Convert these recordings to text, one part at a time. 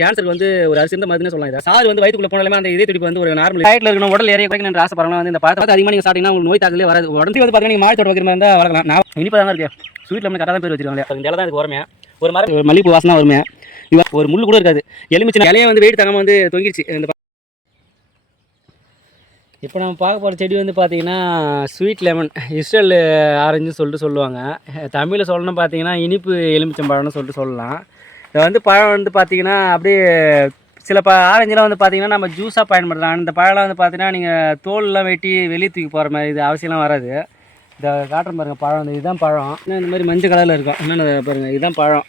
கேன்சருக்கு வந்து ஒரு அரிசி இருந்த மருந்துன்னு சொல்லலாம் இதை. சார் வந்து வயிற்றுக்குள்ள போனாலுமே அந்த இதய துடிப்பு வந்து ஒரு நார்மல் டயட்டில் இருக்கணும் உடல் ஏறிய குறைக்கணும் ஆசைப்படுறவங்க வந்து இந்த பழத்தை அதிகமாக நீங்கள் சாப்பிட்டீங்கன்னா உங்களுக்கு நோய் தாக்கலே வராது. உடனே வந்து பார்த்தீங்கன்னா மாடி தோட்ட வைக்கிற மாதிரி இருந்தால் வளர்க்கலாம். நான் இனிப்பாக தான் இருக்கு ஸ்வீட்டில் நம்ம கரெக்டாக பேர் வச்சிருக்காங்க இந்த இலை தான் இதுக்கு வரமே ஒரு மரம் ஒரு மல்லிகைப்பூ வாசனை இவ ஒரு முள்ளு கூட இருக்காது. எலுமிச்சை இலையே வந்து வெயிட் தங்காமல் வந்து தொங்கிடுச்சு இந்த இப்போ நம்ம பார்க்க போகிற செடி வந்து பார்த்தீங்கன்னா ஸ்வீட் லெமன் இஸ்ரேல் ஆரஞ்சுன்னு சொல்லிட்டு சொல்லுவாங்க. தமிழில் சொல்லணும் பார்த்தீங்கன்னா இனிப்பு எலுமிச்சம்பழம்னு சொல்லிட்டு சொல்லலாம். இதை வந்து பழம் வந்து பார்த்தீங்கன்னா அப்படியே சில ப ஆரஞ்செலாம் வந்து பார்த்திங்கன்னா நம்ம ஜூஸாக பயன்படுத்தலாம். இந்த பழம்லாம் வந்து பார்த்தீங்கன்னா நீங்கள் தோல்லாம் வெட்டி வெளியே தூக்கி போகிற மாதிரி இது அவசியம்லாம் வராது. இந்த காட்டுற பாருங்க பழம் இந்த இதுதான் பழம். இன்னும் இந்த மாதிரி மஞ்சள் கலரில் இருக்கும். என்னென்ன பாருங்கள் இதுதான் பழம்.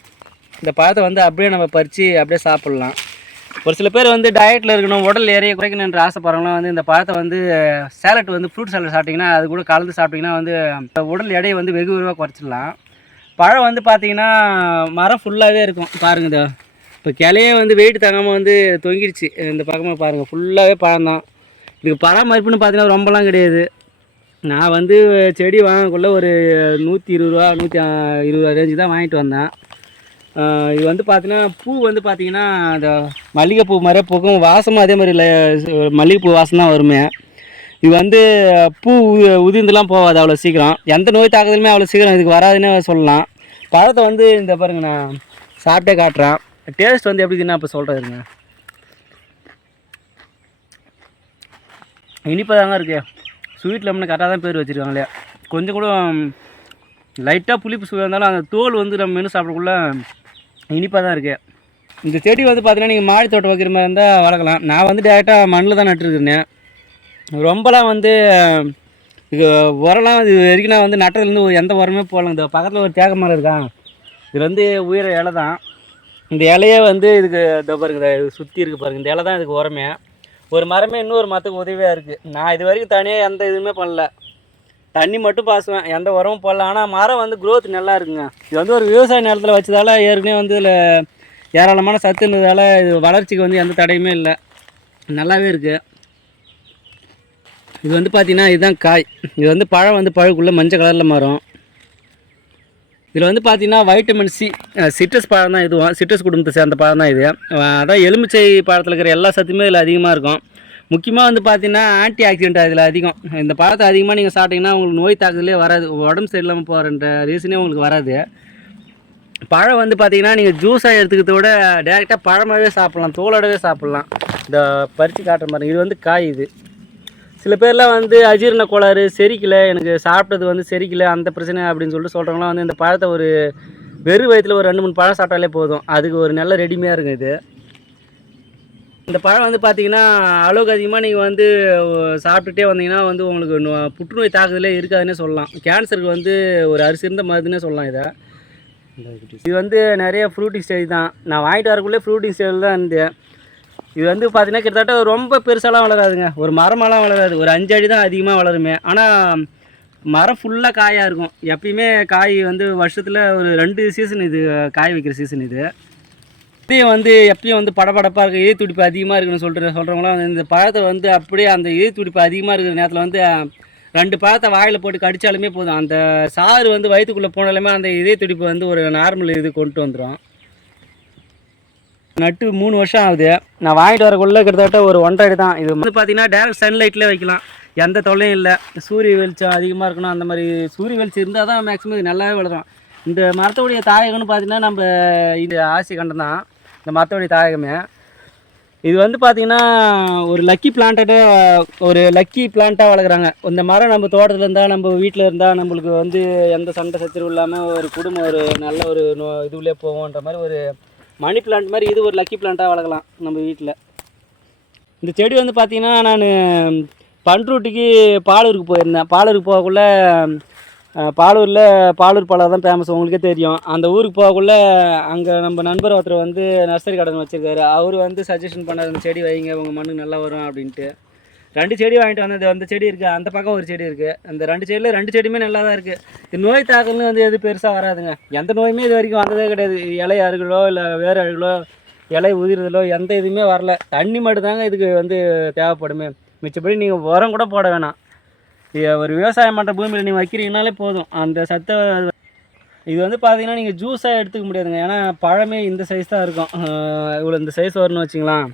இந்த பழத்தை வந்து அப்படியே நம்ம பறித்து அப்படியே சாப்பிட்லாம். ஒரு சில பேர் வந்து டயட்டில் இருக்கணும் உடல் எரிய குறைக்கணுன்ற ஆசைப்படுறவங்களாம் வந்து இந்த பழத்தை வந்து சேலட் வந்து ஃப்ரூட் சேலட் சாப்பிட்டிங்கன்னா அது கூட கலந்து சாப்பிட்டிங்கன்னா வந்து உடல் எடையை வந்து வெகு வெகுவாக குறைச்சிடலாம். பழம் வந்து பார்த்தீங்கன்னா மரம் ஃபுல்லாகவே இருக்கும். பாருங்க இதோ. இப்போ கிளையே வந்து வெயிட் தாங்காமல் வந்து தொங்கிடுச்சு. இந்த பக்கமாக பாருங்கள் ஃபுல்லாகவே பழம் தான். இதுக்கு பராமரிப்புன்னு பார்த்தீங்கன்னா ரொம்பலாம் கிடையாது. நான் வந்து செடி வாங்கக்குள்ள ஒரு நூற்றி இருபது ரூபா நூற்றி இருபது ரூபா ரேஞ்சு தான் வாங்கிட்டு வந்தேன். இது வந்து பார்த்தீங்கன்னா பூ வந்து பார்த்தீங்கன்னா அந்த மல்லிகைப்பூ மாதிரியே பூக்கும் வாசமும் அதே மாதிரி இல்லை மல்லிகைப்பூ வாசம் தான் வருமே. இது வந்து பூ உதிர்ந்துலாம் போகாது அவ்வளோ சீக்கிரம். எந்த நோய் தாக்குதலுமே அவ்வளோ சீக்கிரம் இதுக்கு வராதுன்னு சொல்லலாம். பழத்தை வந்து இந்த பாருங்க நான் சாப்பிட்டே காட்டுறேன். டேஸ்ட் வந்து எப்படி இருக்குன்னு இப்போ சொல்கிறதுங்க இனிப்பாக தாங்க இருக்கு. ஸ்வீட் லெமன் கரெக்டாக தான் பேர் வச்சுருக்காங்களே. கொஞ்சம் கூட லைட்டாக புளிப்பு சுவை இருந்தாலும் அந்த தோல் வந்து நம்ம மெனு சாப்பிடக்குள்ள இனிப்பாக தான் இருக்குது இந்த செடி வந்து பார்த்தீங்கன்னா நீங்கள் மாடி தோட்டம் வைக்கிற மாதிரி இருந்தால் வளர்க்கலாம். நான் வந்து டேரெக்டாக மண்ணில் தான் நட்டுருக்குறேன் ரொம்பலாம் வந்து இது உரம்லாம் இது வரைக்கும் நான் வந்து நட்டதுலேருந்து எந்த உரமே போடலாம் இந்த பக்கத்தில் ஒரு தேக்க மரம் இருக்கான் இது வந்து உயிர இலை தான். இந்த இலையே வந்து இதுக்கு இந்த பாருங்க சுற்றி இருக்குது பாருங்க. இந்த இலை தான் இதுக்கு உரமே. ஒரு மரமே இன்னொரு மரத்துக்கு உதவியாக இருக்குது நான் இது வரைக்கும் தனியாக எந்த இதுவுமே பண்ணல. தண்ணி மட்டும் பாசுவேன் எந்த உரமும் போடல. ஆனால் மரம் வந்து க்ரோத் நல்லா இருக்குங்க. இது வந்து ஒரு விவசாய நிலத்தில் வச்சதால ஏற்கனவே வந்து இதில் ஏராளமான சத்து இருந்ததால் இது வளர்ச்சிக்கு வந்து எந்த தடையுமே இல்லை. நல்லாவே இருக்குது இது வந்து பார்த்தீங்கன்னா இதுதான் காய். இது வந்து பழம் வந்து பழக்குள்ளே மஞ்சள் கலரில் மாறும். இதில் வந்து பார்த்திங்கன்னா வைட்டமின் சி சிட்ரஸ் பழம் தான் இதுவும் சிட்ரஸ் குடும்பத்தை சேர்ந்த பழம் தான் இது. அதான் எலுமிச்சை பழத்தில் இருக்கிற எல்லா சத்துமே இதில் அதிகமாக இருக்கும். முக்கியமாக வந்து பார்த்திங்கன்னா ஆன்டி ஆக்சிடென்ட் அதில் அதிகம். இந்த பழத்தை அதிகமாக நீங்கள் சாப்பிட்டீங்கன்னா உங்களுக்கு நோய் தாக்குதலே வராது. உடம்பு சரியில்லாமல் போகிறன்ற ரீசனே உங்களுக்கு வராது. பழம் வந்து பார்த்திங்கன்னா நீங்கள் ஜூஸாக எடுத்துக்கிறத விட டேரெக்டாக பழமாகவே சாப்பிட்லாம். தோலோடவே சாப்பிட்லாம். இந்த பறித்து காட்டுற மாதிரி. இது வந்து காய் இது. சில பேர்லாம் வந்து அஜீரண கோளாறு செரிக்கல எனக்கு சாப்பிட்டது வந்து செரிக்கல அந்த பிரச்சனை அப்படின்னு சொல்லிட்டு சொல்கிறவங்களாம் வந்து இந்த பழத்தை ஒரு வெறும் வயிற்றுல ஒரு ரெண்டு மூணு பழம் சாப்பிட்டாலே போதும். அதுக்கு ஒரு நல்ல ரெடிமையாக இருக்கும் இது. இந்த பழம் வந்து பார்த்தீங்கன்னா அளவுக்கு அதிகமாக நீங்கள் வந்து சாப்பிட்டுட்டே வந்தீங்கன்னா வந்து உங்களுக்கு நோ- புற்றுநோய் தாக்குதலே இருக்காதுன்னே சொல்லலாம். கேன்சருக்கு வந்து ஒரு அரிசி இருந்த மருந்துன்னே சொல்லலாம் இதை. இது வந்து நிறைய ஃப்ரூட்டிங் ஸ்டேஜ் தான். நான் வாங்கிட்டு வரக்குள்ளே ஃப்ரூட்டிங் ஸ்டேஜில் தான் இருந்தேன் இது வந்து பார்த்தீங்கன்னா கிட்டத்தட்ட ரொம்ப பெருசாலாம் வளராதுங்க. ஒரு மரமெல்லாம் வளராது. ஒரு அஞ்சு அடி தான் அதிகமாக வளருமே. ஆனால் மரம் ஃபுல்லாக காயாக இருக்கும். எப்பயுமே காய் வந்து வருஷத்தில் ஒரு ரெண்டு சீசன் இது காய் வைக்கிற சீசன் இது. இப்பயும் வந்து எப்பயும் வந்து படபடப்பாக இருக்குது இதய துடிப்பு அதிகமாக இருக்குன்னு சொல்லிட்டு சொல்கிறவங்களாம் வந்து இந்த பழத்தை வந்து அப்படியே அந்த இதய துடிப்பு அதிகமாக இருக்கிற நேரத்தில் வந்து ரெண்டு பழத்தை வாயில் போட்டு கடித்தாலுமே போதும். அந்த சாறு வந்து வயிற்றுக்குள்ளே போனாலுமே அந்த இதய துடிப்பு வந்து ஒரு நார்மல் இது கொண்டு வந்துடும் நட்டு மூணு வருஷம் ஆகுது. நான் வாங்கிட்டு வரக்குள்ள கிட்டத்தட்ட ஒரு ஒன்றரை தான். இது வந்து பார்த்தீங்கன்னா டேரக்ட் சன்லைட்லேயே வைக்கலாம். எந்த தொல்லையும் இல்லை. சூரிய வெளிச்சம் அதிகமாக இருக்கணும் அந்த மாதிரி சூரிய வெளிச்சம் இருந்தால் தான் மேக்ஸிமம் இது நல்லாவே வளரும். இந்த மரத்தோடைய தாயகம்னு பார்த்தீங்கன்னா நம்ம இது ஆசி கண்டம் தான். இந்த மரத்தோடைய தாயகமே. இது வந்து பார்த்திங்கன்னா ஒரு லக்கி பிளான்ட்டை ஒரு லக்கி பிளான்ட்டாக வளர்க்குறாங்க. இந்த மரம் நம்ம தோட்டத்தில் இருந்தால் நம்ம வீட்டில் இருந்தால் நம்மளுக்கு வந்து எந்த சண்டை சச்சரவு இல்லாமல் ஒரு குடும்பம் ஒரு நல்ல ஒரு நோ இதுவுலேயே போவோன்ற மாதிரி ஒரு மணி பிளான்ட் மாதிரி இது ஒரு லக்கி பிளான்ட்டாக வளர்க்கலாம் நம்ம வீட்டில் இந்த செடி வந்து பார்த்தீங்கன்னா நான் பண்ருட்டிக்கு பாலூருக்கு போயிருந்தேன். பாலூருக்கு போகக்குள்ள பாலூரில் பாலூர் பழம் தான் ஃபேமஸ் உங்களுக்கே தெரியும். அந்த ஊருக்கு போகக்குள்ள அங்கே நம்ம நண்பர் ஒருத்தர் வந்து நர்சரி கார்டன் வச்சுருக்காரு. அவர் வந்து சஜஷன் பண்ணார் அந்த செடி வைங்க உங்கள் மண்ணுக்கு நல்லா வரும் அப்படின்ட்டு. ரெண்டு செடி வாங்கிட்டு வந்தது அந்த செடி இருக்குது அந்த பக்கம் ஒரு செடி இருக்குது அந்த ரெண்டு செடியில் ரெண்டு செடியுமே நல்லா தான் இருக்குது இது நோய் தாக்கல்னு வந்து எது பெருசாக வராதுங்க. எந்த நோயுமே இது வரைக்கும் வந்ததே கிடையாது. இலை அருகிலோ இல்லை வேறு அருகளோ இலை உதிர்தலோ எந்த இதுவுமே வரல. தண்ணி மட்டும்தாங்க இதுக்கு வந்து தேவைப்படுமே. மிச்சப்படி நீங்கள் உரம் கூட போட வேணாம். இது ஒரு விவசாயம் பண்ணுற பூமியில் நீங்கள் வைக்கிறீங்கனாலே போதும். அந்த சத்தை இது வந்து பார்த்தீங்கன்னா நீங்கள் ஜூஸாக எடுத்துக்க முடியாதுங்க. ஏன்னா பழமே இந்த சைஸ் தான் இருக்கும். இவ்வளோ இந்த சைஸ் வரணும்னு வச்சுங்களேன்.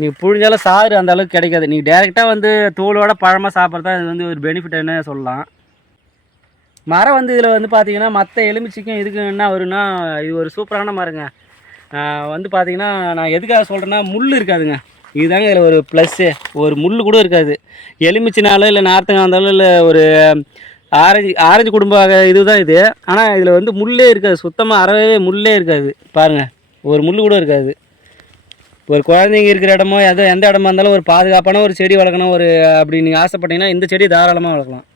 நீங்கள் புழிஞ்சாலும் சாறு அந்த அளவுக்கு கிடைக்காது. நீங்கள் டேரெக்டாக வந்து தோலோட பழமாக சாப்பிட்றதா இது வந்து ஒரு பெனிஃபிட்னு சொல்லலாம். மரம் வந்து இதில் வந்து பார்த்தீங்கன்னா மற்ற எலுமிச்சிக்கும் இதுக்கு என்ன வரும்னா இது ஒரு சூப்பரான மரங்க. வந்து பார்த்தீங்கன்னா நான் எதுக்காக சொல்கிறேன்னா முள் இருக்காதுங்க. இதுதாங்க இதில் ஒரு ப்ளஸ்ஸு ஒரு முள் கூட இருக்காது. எலுமிச்சினாலும் இல்லை நார்த்தங்காய் இருந்தாலும் இல்லை ஒரு ஆரஞ்சு ஆரஞ்சு குடும்ப இது இதுதான் இது. ஆனால் இதில் வந்து முள்ளே இருக்காது. சுத்தமாக அறவே முள்ளே இருக்காது. பாருங்கள் ஒரு முள் கூட இருக்காது. ஒரு குழந்தைங்க இருக்கிற இடமோ எதோ எந்த இடமா இருந்தாலும் ஒரு பாதுகாப்பான ஒரு செடி வளர்க்கணும் ஒரு அப்படி நீங்கள் ஆசைப்பட்டீங்கன்னா இந்த செடி தாராளமாக வளர்க்கலாம்.